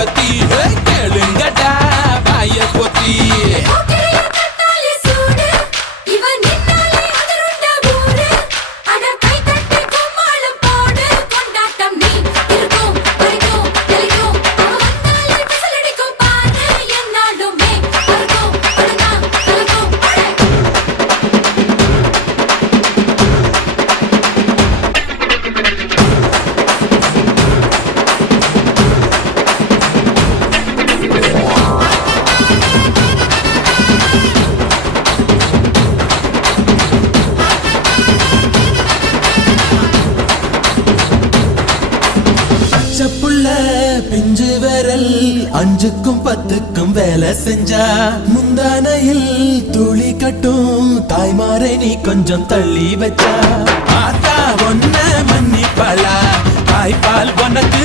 பத்தி கேளுங்கடா பாய பொத்தி. பிஞ்சு விரல் 5க்கும் 10க்கும் வேலை செஞ்சா முந்தானையில் துளி கட்டும் தாய்மாரை நீ கொஞ்சம் தள்ளி வச்சா ஆத்தா ஒன்ன மன்னிப்பாளா தாய்ப்பால் உனக்கு